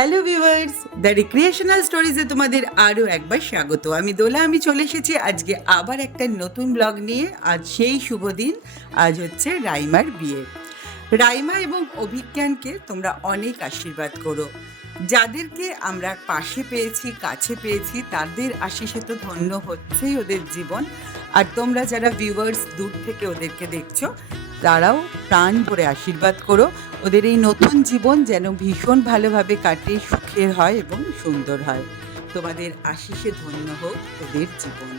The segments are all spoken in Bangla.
হ্যালো ভিউয়ার্স, দ্য রিক্রিয়েশনাল স্টোরিজে তোমাদের আরও একবার স্বাগত। আমি দোলা, আমি চলে এসেছি আজকে আবার একটা নতুন ব্লগ নিয়ে। আজ সেই শুভ দিন, আজ হচ্ছে রাইমার বিয়ে। রাইমা এবং অভিজ্ঞানকে তোমরা অনেক আশীর্বাদ করো। যাদেরকে আমরা পাশে পেয়েছি, কাছে পেয়েছি, তাদের আশিসে তো ধন্য হচ্ছেই ওদের জীবন। আর তোমরা যারা ভিউয়ার্স দূর থেকে ওদেরকে দেখছো, তারাও প্রাণ ভরে আশীর্বাদ করো। ওদের এই নতুন জীবন যেন ভীষণ ভালোভাবে কাটে, সুখের হয় এবং সুন্দর হয়। তোমাদের আশিসে ধন্য হোক ওদের জীবন।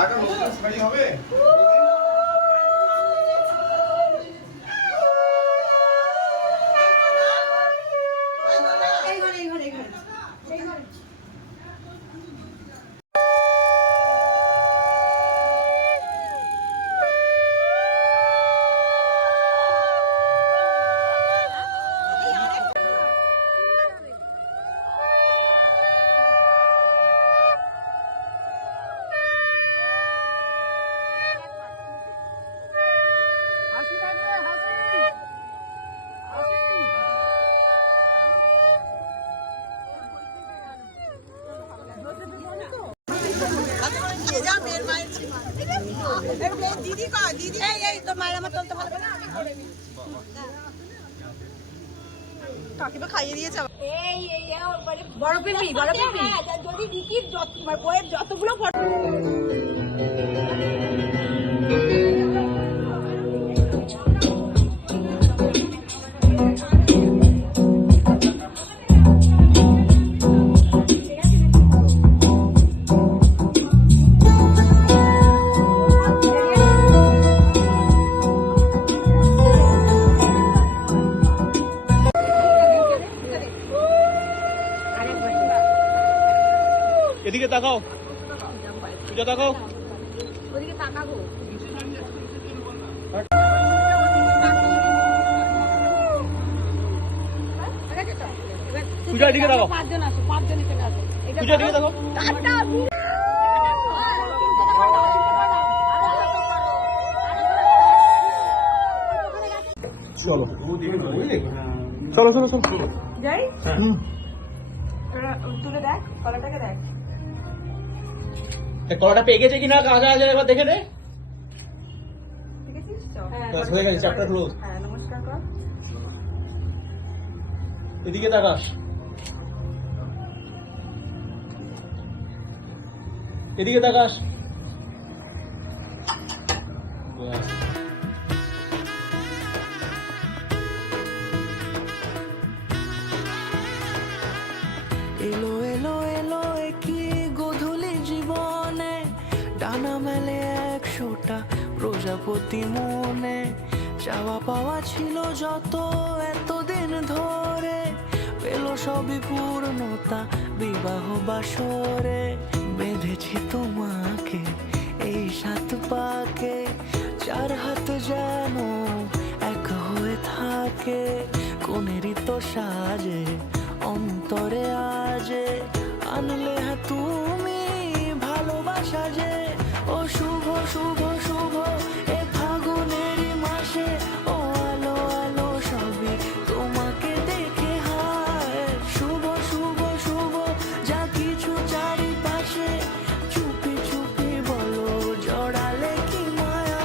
আটা নতুন শাড়ি হবে? দিদি এই তো মায়ের আমার চলতে ভালো না কাকিমা খাইয়ে দিয়েছে বড় পিপি যদি দিদির বইয়ের যতগুলো এদিকে তাকাও, পূজা তাকাও। ওদিকে তাকাবো পূজা এদিকে তাকাও, পাঁচজন আছে, পাঁচজনই চলে আসো। পূজা এদিকে তাকাও। চলো চলো চলো চলো যাই তুলে দেখ কলাটাকে দেখ কলাটা পেয়ে গেছে কিনা কাজা আছে একবার দেখে নে। দেখেছিস তো? ব্যাস, হয়ে গেছে, চ্যাপ্টার ক্লোজ। হ্যাঁ নমস্কার কর এদিকে তাকাস, এদিকে তাকাস। ব্যাস। এলো এলো এলো কি গোধূলি জীবনে, ডানা মেলে 100টা প্রজাপতি মনে। চাওয়া পাওয়া ছিল যত এতদিন ধরে, পেল সবই পূর্ণতা বিবাহ বাসরে। বেঁধেছি তোমাকে এই 7 পাকে, 4 হাত যেন এক হয়ে থাকে। কোনেরই তো সাজে অন্তরে আজে, আনলে হ্যাঁ তুমি ভালোবাসা যে। ও শুভ শুভ শুভ এ ফাগুনেরই মাসে, ও আলো আলো সবই তোমাকে দেখে হায়। শুভ শুভ শুভ যা কিছু চারিপাশে, চুপি চুপি বলো জড়ালে কি মায়া।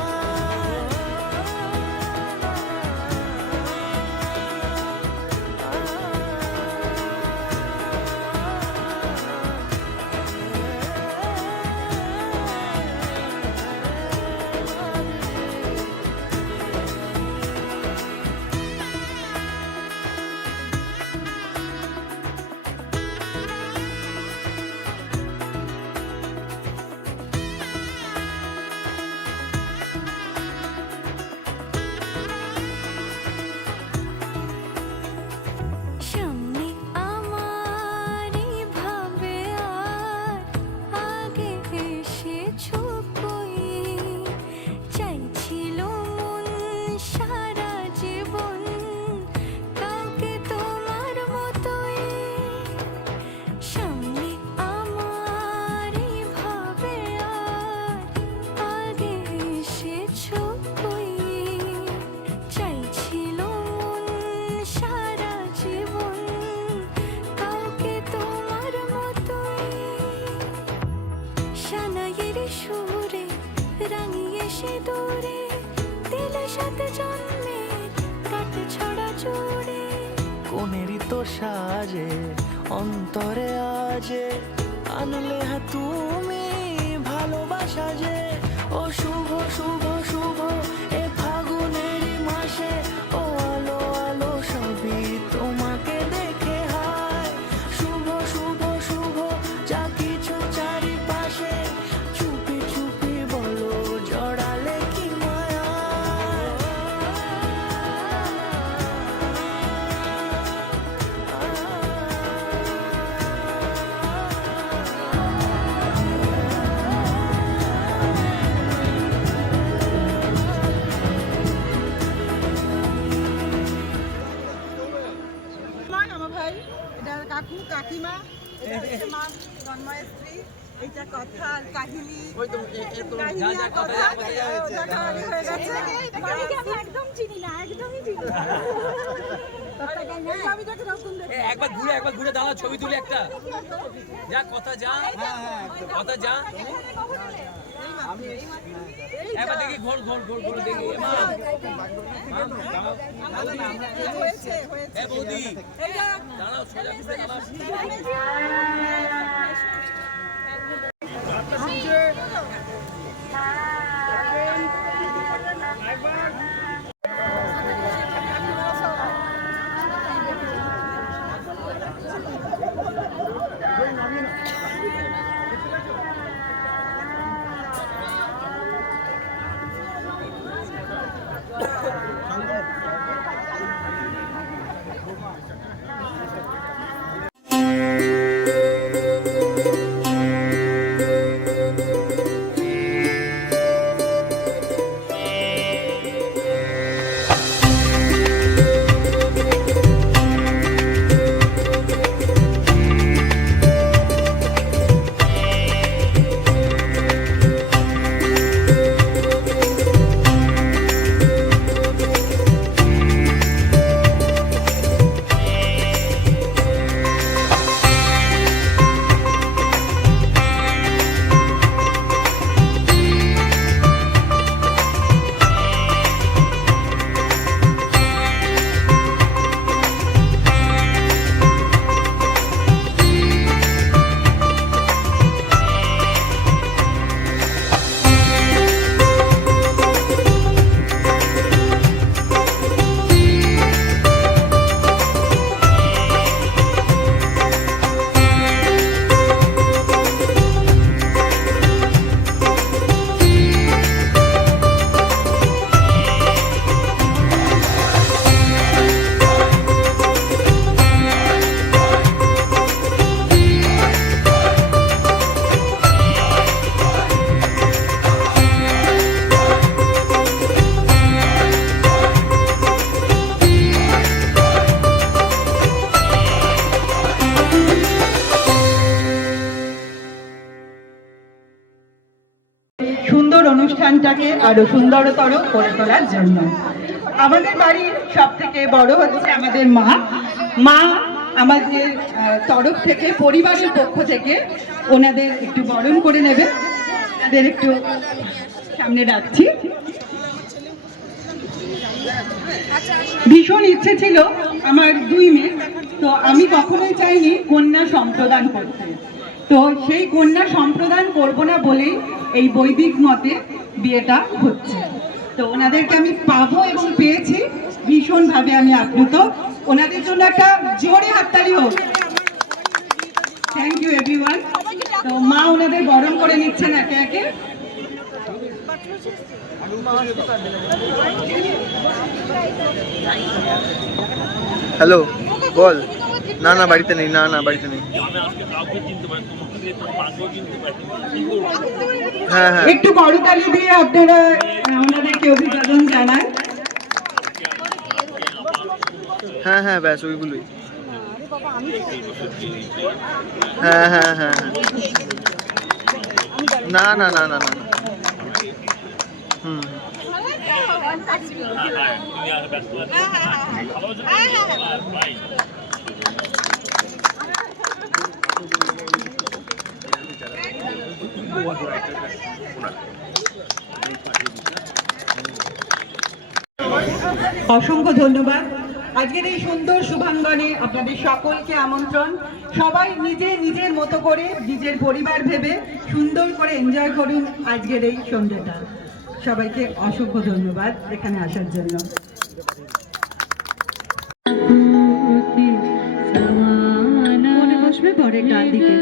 সিঁদুরে দিলের সাথে জন্মে কাট ছড়া জুড়ে কোনেরই তো সাজে অন্তরে আজে আনলে হ্যাঁ তুমি ভালোবাসা যে ও শুভ শুভ শুভ এ ফাগুনেরই মাসে ও আলো আলো সবই তোমাকে দেখে হায় শুভ শুভ শুভ যা কিছু চারিপাশে চুপি চুপি বলো জড়ালে কি মায়া আমার ভাই এটা কাকু কাকিমা এটা হচ্ছে মা জন্ময়ের স্ত্রী এইটা কথা আর কাহিনী কাহিনী আর কথা দেখানি হয়ে গেছে বাড়িকে আমি একদম চিনি না, একদমই চিনি না। আমি তাকে রকম দেখি একবার ঘুরে দাঁড়াও, ছবি তুলে একটা যা কথা যা কথা যা একবার দেখি ঘোর দেখি হয়েছে হয়েছে বৌদি এইটা দাঁড়াও, সোজা পিছে দাঁড়াও। সুন্দর অনুষ্ঠানটাকে আরো সুন্দরতর করে তোলার জন্য আমাদের বাড়ির সব থেকে বড় হচ্ছে আমাদের মা আমাদের তরফ থেকে পরিবারের পক্ষ থেকে ওনাদের একটু বরণ করে নেবে, ওনাদের একটু সামনে রাখছি। ভীষণ ইচ্ছে ছিল আমার 2 মেয়ে, তো আমি কখনোই চাইনি কন্যা সম্প্রদান করতে, তো সেই কন্যা সম্প্রদান করব না বলেই এই বৈদিক মতে বিয়েটা হচ্ছে। তো ওনাদেরকে আমি পাবো এবং পেয়েছি, ভীষণভাবে আমি আপ্লুত। ওনাদের জন্য একটা জোরে হাততালি হোক। Thank you everyone. তো মা ওনাদের বরণ করে নিচ্ছেন একে একে। হ্যালো বল। না না বাড়িতে নেই, না না বাড়িতে নেই। হ্যাঁ হ্যাঁ একটু করতালি দিয়ে আপনারা ওনাদেরকে অভিবাদন জানান। হ্যাঁ হ্যাঁ ব্যাস ওইগুলোই। হ্যাঁ হ্যাঁ হ্যাঁ না না না না না হুম অসংখ্য ধন্যবাদ। আজকের এই সুন্দর শুভাঙ্গনে আপনাদের সকলকে আমন্ত্রণ। সবাই নিজের মতো করে নিজের পরিবার ভেবে সুন্দর করে এনজয় করুন আজকের এই সন্ধ্যাটা। সবাইকে অসংখ্য ধন্যবাদ এখানে আসার জন্য। মনে বসবে পরের ডান দিকে।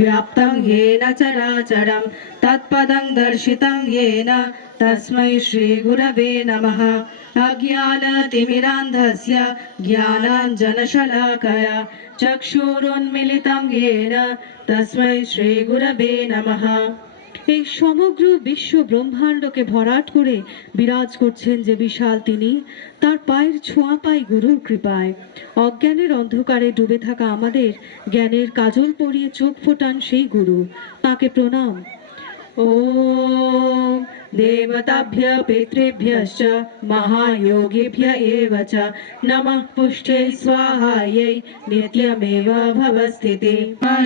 व्याप्तं येन चराचरं तत्पदं दर्शितं येन तस्मै श्रीगुरवे नमः। अज्ञानतिमिरान्धस्य ज्ञानाञ्जनशलाकया चक्षुरुन्मीलितं येन तस्मै श्रीगुरवे नमः। এই সমগ্র বিশ্ব ব্রহ্মাণ্ডকে ভরাট করে বিরাজ করছেন যে বিশাল তিনি, তার পায়ের ছোঁয়া পাই গুরুর কৃপায়। অজ্ঞানের অন্ধকারে ডুবে থাকা আমাদের জ্ঞানের কাজল পরিয়ে চোখ ফোটান সেই গুরু, তাকে প্রণাম। ওম দেবতাভ্য পিতৃভ্যশ্চ মহাযোগীভ্য এব চ নমঃ পুষ্টে স্বাহাयै নিত্যমেব ভবস্থিতি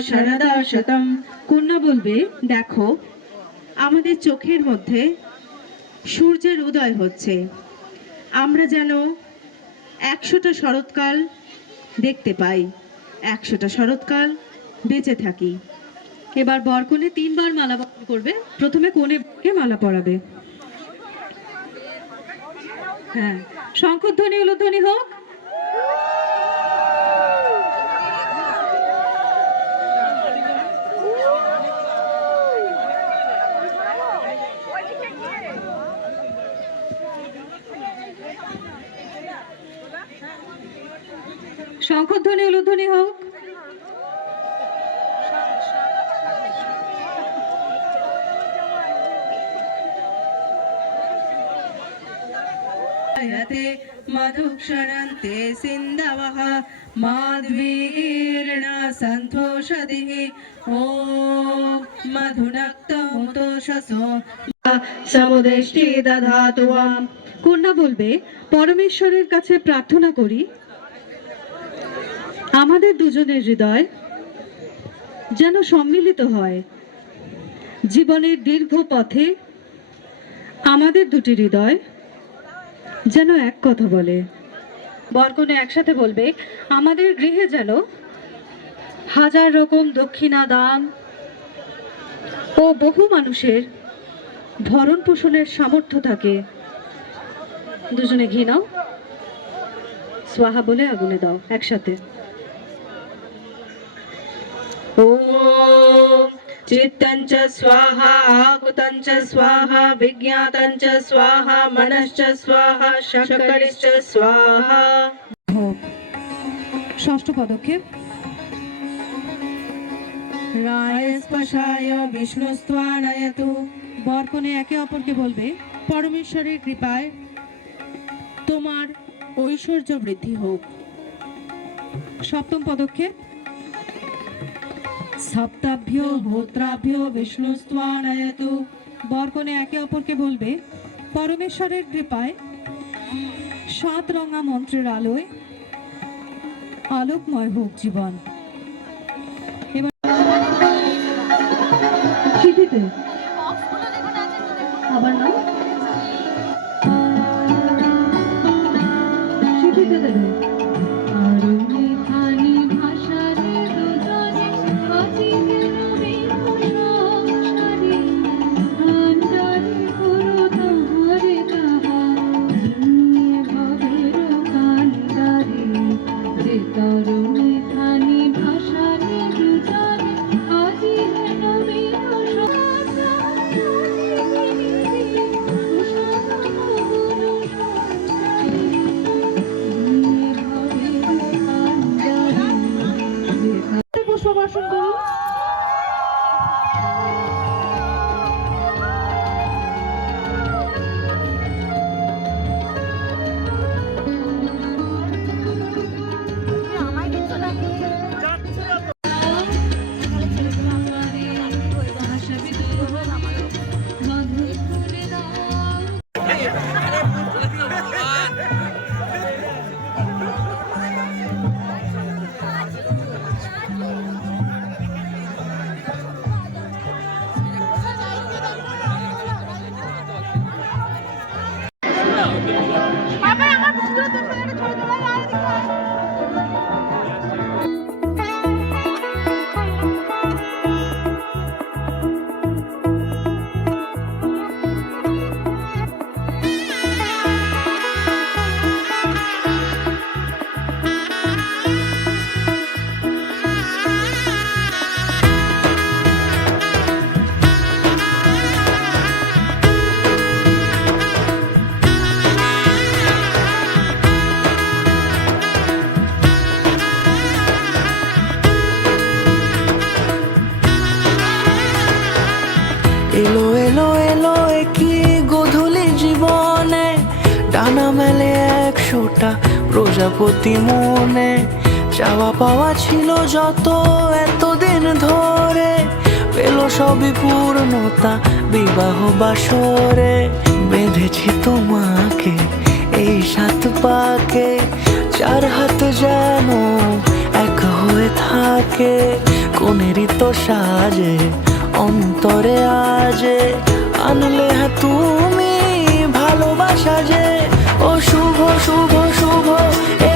শরদা শতম। কন্যা বলবে, দেখো আমাদের চোখের মধ্যে সূর্যের উদয় হচ্ছে, আমরা যেন 100টা শরৎকাল দেখতে পাই, 100টা শরৎকাল বেঁচে থাকি। এবার বরকনে 3 বার মালা বরণ করবে। প্রথমে কনেকে মালা পরাবে। হ্যাঁ, শঙ্খধ্বনি উলুধ্বনি হোক। শঙ্খধ্বনি উলুধ্বনি হোক। मधुक्षरन्ते सिन्धवः माध्वीर्न सन्तोषदिः ॐ मधुनक्तमुतोषसो সমদৃষ্টি দধাতু। কন্যা বলবে, পরমেশ্বরের কাছে প্রার্থনা করি আমাদের দুজনের হৃদয় যেন সম্মিলিত হয়। জীবনের দীর্ঘ পথে আমাদের দুটি হৃদয় যেন এক কথা বলে। বরকনে একসাথে বলবে, আমাদের গৃহে যেন 1000 রকম দক্ষিণা দান ও বহু মানুষের ভরণ পোষণের সামর্থ্য থাকে। দুজনে ঘি নাও, স্বাহা বলে আগুনে দাও একসাথে। ওম চিত্তঞ্চ স্বাহা আকুতঞ্চ স্বাহা বিজ্ঞাতঞ্চ স্বাহা মনশ্চ স্বাহা শঙ্করিশ্চ স্বাহা। ষষ্ঠ পদক্ষেপ। রায় স্পর্শায় বিষ্ণুস্ত্বানয়তু। বরকনে একে অপরকে বলবে, পরমেশ্বরের কৃপায় তোমার ঐশ্বর্য বৃদ্ধি হোক। সপ্তম পদক্ষেপ। সপ্তাভ্য হোত্রাভ্য বিষ্ণুস্ত্বানয়তু। বরকনে একে অপরকে বলবে, পরমেশ্বরের কৃপায় 7 রঙা মন্ত্রের আলোয় আলোকময় হোক জীবন। এবার সিঁথিতে আবার না, সিঁথিতে দেবে। তোর সাথে একটা ছবি তোলা আর এদিকে আয়। এলো এলো এলো কি গোধূলি জীবনে, ডানা মেলে 100টা প্রজাপতি মনে। চাওয়া পাওয়া ছিল যত এতদিন ধরে, পেল সবই পূর্ণতা বিবাহ বাসরে। বেঁধেছি তোমাকে এই 7 পাকে, 4 হাত যেন এক হয়ে থাকে। কোনেরই তো সাজে অন্তরে আজে, আনলে হ্যাঁ তুমি ভালোবাসা যে। ও শুভ শুভ শুভ এ